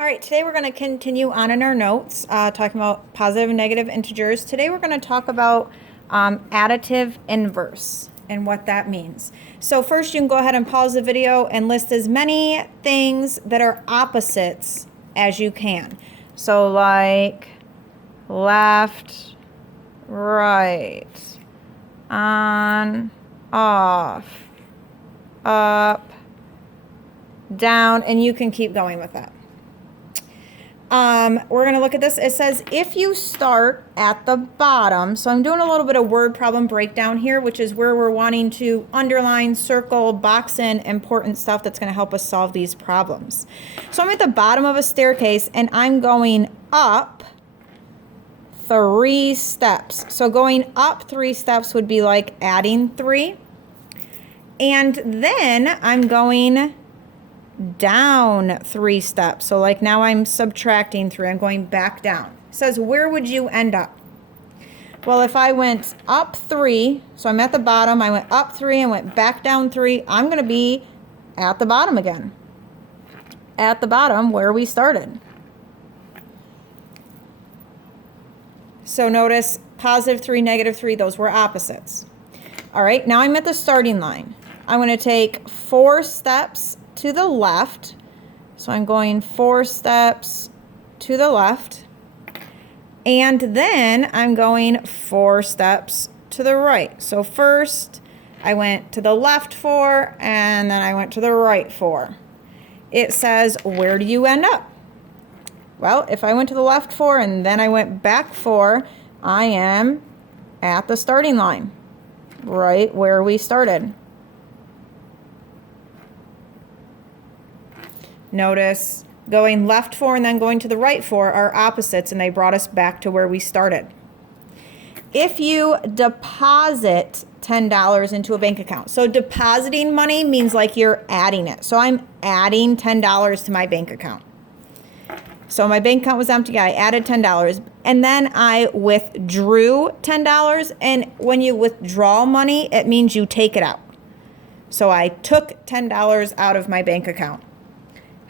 All right, today we're going to continue on in our notes, talking about positive and negative integers. Today we're going to talk about additive inverse and what that means. So first you can go ahead and pause the video and list as many things that are opposites as you can. So like left, right, on, off, up, down, and you can keep going with that. We're going to look at this. It says if you start at the bottom, so I'm doing a little bit of word problem breakdown here, which is where we're wanting to underline, circle, box in important stuff that's going to help us solve these problems. So I'm at the bottom of a staircase and I'm going up 3 steps. So going up 3 steps would be like adding 3. And then I'm going down 3 steps. So like now I'm subtracting 3. I'm going back down. It says, where would you end up? Well, if I went up 3, so I'm at the bottom, I went up 3 and went back down 3, I'm going to be at the bottom again. At the bottom where we started. So notice positive 3, negative 3, those were opposites. All right, now I'm at the starting line. I'm going to take 4 steps to the left. So I'm going 4 steps to the left. And then I'm going 4 steps to the right. So first I went to the left 4 and then I went to the right 4. It says, where do you end up? Well, if I went to the left 4 and then I went back 4, I am at the starting line, right where we started. Notice going left 4 and then going to the right 4 are opposites, and they brought us back to where we started. If you deposit $10 into a bank account, so depositing money means like you're adding it. So I'm adding $10 to my bank account. So my bank account was empty, I added $10, and then I withdrew $10, and when you withdraw money, it means you take it out. So I took $10 out of my bank account.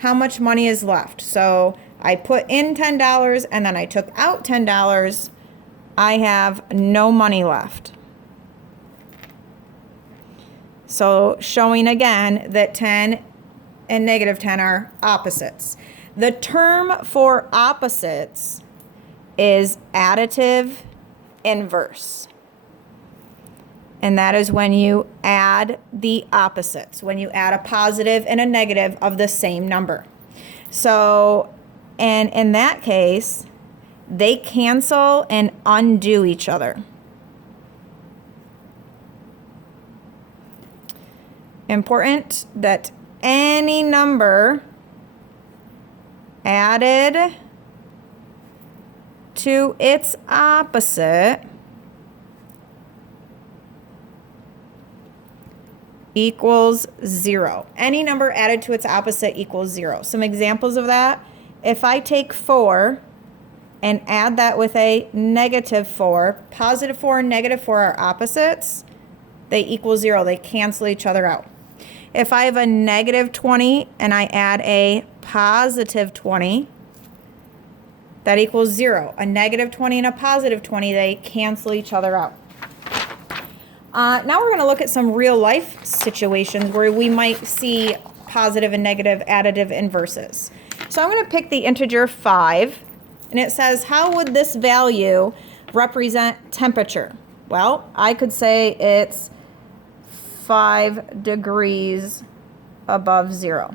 How much money is left? So I put in $10 and then I took out $10. I have no money left. So showing again that 10 and negative 10 are opposites. The term for opposites is additive inverse. And that is when you add the opposites, when you add a positive and a negative of the same number. So, and in that case, they cancel and undo each other. Important that any number added to its opposite equals 0. Any number added to its opposite equals 0. Some examples of that: if I take 4 and add that with a negative 4, positive 4 and negative 4 are opposites. They equal 0. They cancel each other out. If I have a negative 20 and I add a positive 20, that equals 0. A negative 20 and a positive 20, they cancel each other out. Now we're going to look at some real life situations where we might see positive and negative additive inverses. So I'm going to pick the integer 5, and it says, how would this value represent temperature? Well, I could say it's 5 degrees above 0.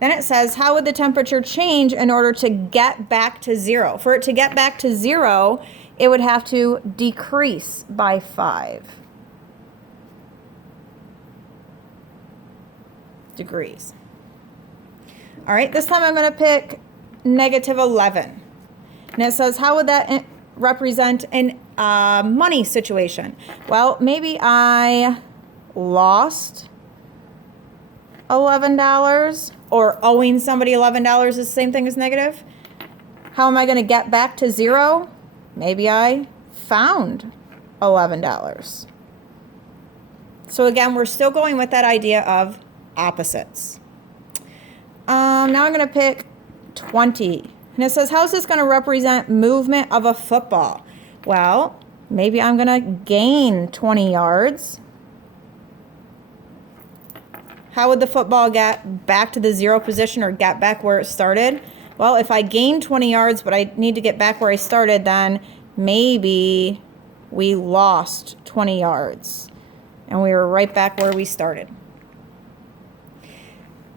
Then it says, how would the temperature change in order to get back to 0? For it to get back to 0, it would have to decrease by 5 degrees. All right, this time I'm going to pick negative 11. And it says, how would that represent an money situation? Well, maybe I lost $11, or owing somebody $11 is the same thing as negative. How am I going to get back to 0? Maybe I found $11. So again, we're still going with that idea of opposites. Now I'm going to pick 20. And it says, how's this going to represent movement of a football? Well, maybe I'm going to gain 20 yards. How would the football get back to the 0 position or get back where it started? Well, if I gain 20 yards, but I need to get back where I started, then maybe we lost 20 yards and we were right back where we started.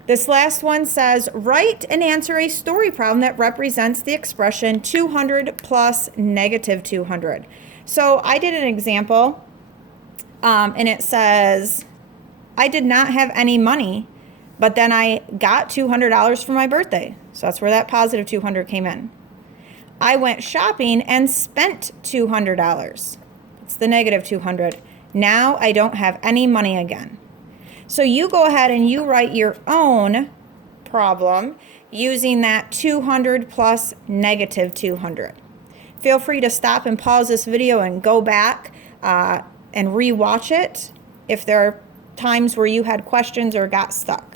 This last one says, write and answer a story problem that represents the expression 200 plus negative 200. So I did an example, and it says, I did not have any money, but then I got $200 for my birthday. So that's where that positive 200 came in. I went shopping and spent $200. It's the negative 200. Now I don't have any money again. So you go ahead and you write your own problem using that 200 plus negative 200. Feel free to stop and pause this video and go back and re-watch it if there are times where you had questions or got stuck.